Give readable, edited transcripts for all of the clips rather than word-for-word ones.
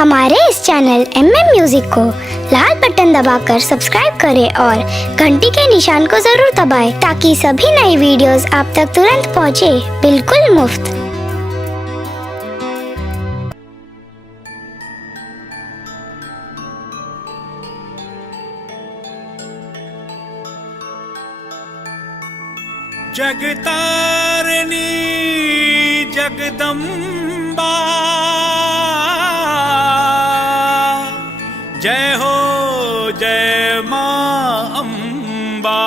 हमारे इस channel MM music को लाल बटन दबाकर सब्सक्राइब करें और घंटी के निशान को जरूर दबाएं ताकि सभी नई वीडियोस आप तक तुरंत पहुंचे, बिल्कुल मुफ्त। जगतारिणी जगदम्बा जय हो जय मां अम्बा।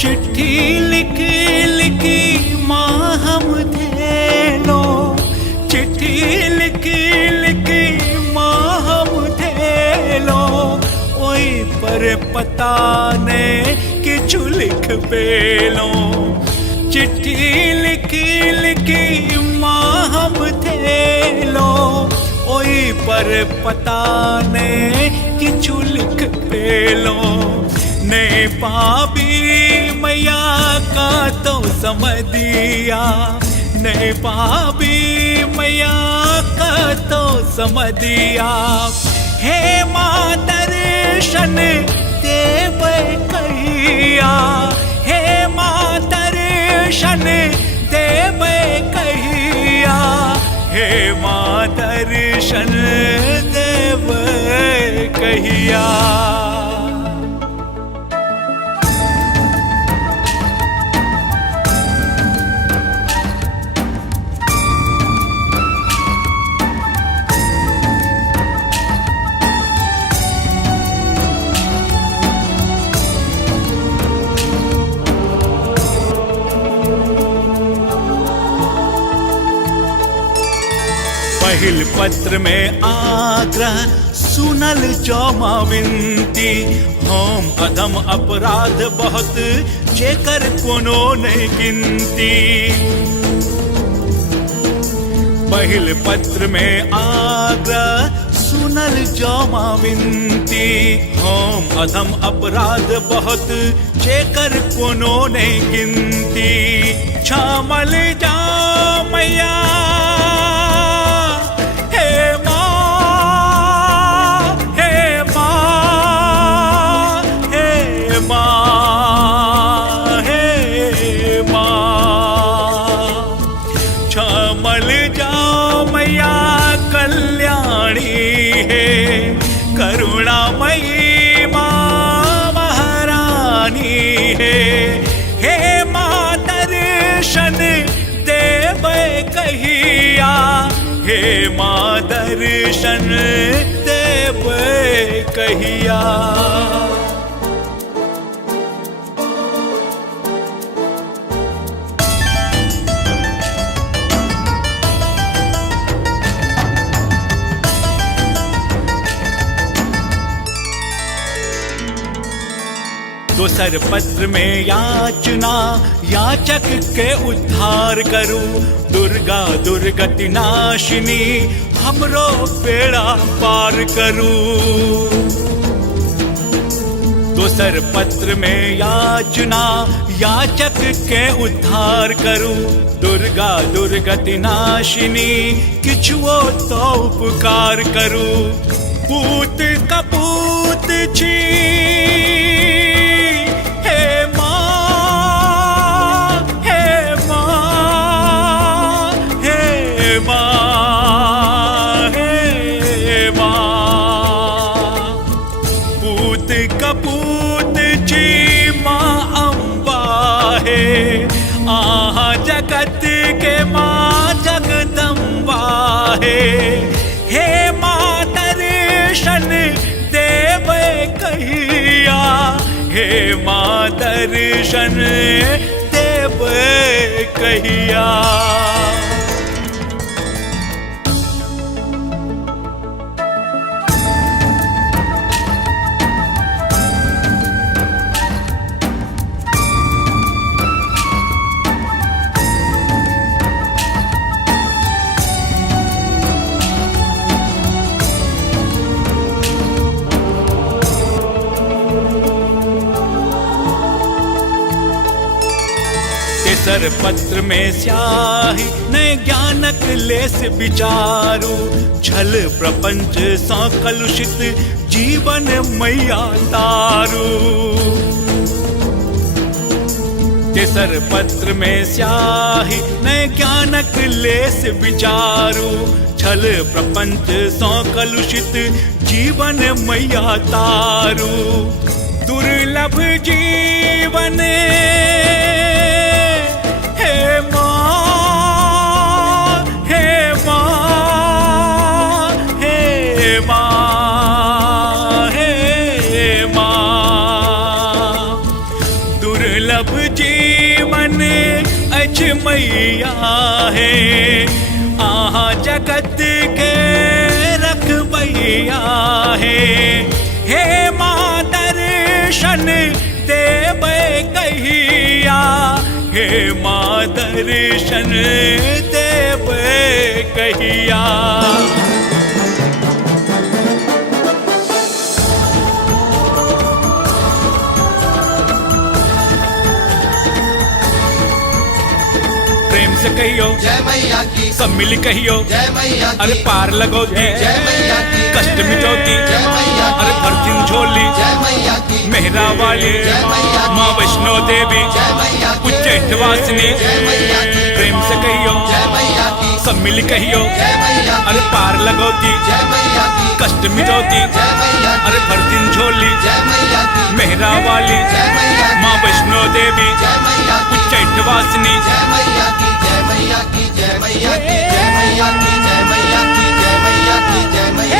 चिट्ठी लिखी लिखी माँ हम थे लो, चिट्ठी लिखी लिखी माँ हम थे लो, ओई पर पता ने किछु लिख पेलो। चिट्ठी लिखी लिखी माँ हम थे लो, ओई पर पता ने किछु लिख पेलो। ने पापी मैया का तो समदिया, ने पापी मैया का तो समदिया। हे माँ दर्शन देव कहिया, हे माँ दर्शन देव कहिया, हे माँ दर्शन देव कहिया। पहिल पत्र में आग्रह सुनल जौमा विनती, हम अधम अपराध बहुत जेकर कोनो नहीं गिनती। पहिल पत्र में आग्रह सुनल जौमा विनती, हम अधम अपराध बहुत जेकर कोनो नहीं गिनती। छामल जा मैया करुणामयी माँ महारानी है। हे माँ दर्शन देव कहिया, हे माँ दर्शन देव कहिया। दोसर पत्र में याचना याचक के उद्धार करूं, दुर्गा दुर्गति नाशिनी हमरो बेड़ा पार करूं। दोसर पत्र में याचना याचक के उद्धार करूं, दुर्गा दुर्गति नाशिनी किछुओ तो उपकार करूं। पूत कपूत छी कपूत जी माँ अम्बा है, आहा जगत के माँ जगदम्बा है। हे माँ दर्शन देव कहिया, हे माँ दर्शन देव कहिया। केसर पत्र में स्याही न ज्ञानक लेस विचारू, छल प्रपंच सा कलुषित जीवन मैया तारू। केसर पत्र में स्याही न ज्ञानक लेस विचारू, छल प्रपंच सा कलुषित जीवन मैया तारू। दुर्लभ जीवन हे माँ, हे माँ, हे माँ, हे माँ। दुर्लभ जीवन अज मैया है, आहा जगत के रखबैया है। हे माँ दर्शन देवे कहिया, हे माँ दर्शन देवे कहिया। प्रेम से कहियो जय मैया की, सब मिल कहियो जय मैया की, अरे पार लगोती जय मैया की, कष्ट मिटोती, जय मैया की, अरे भरतिन झोली जय मैया की, मेहरा वाली जय मैया की, माँ वैष्णो देवी जय मैया की, उच्चैठ वासिनी। जय मैया की, प्रेम से कहियो जय मैया की, सब मिल कहियो जय मैया की, अरे पार लगोती जय मैया की, कष्ट मिटोती, जय मैया की, अरे भरतिन झोली जय मैया की, मेहरा वाली जय मैया की, माँ वैष्णो देवी जय मैया की, उच्चैठ वासिनी। जय मैया की, जय मैया की, जय मैया की, जय मैया की, जय मैया की, जय मैया की, जय मैया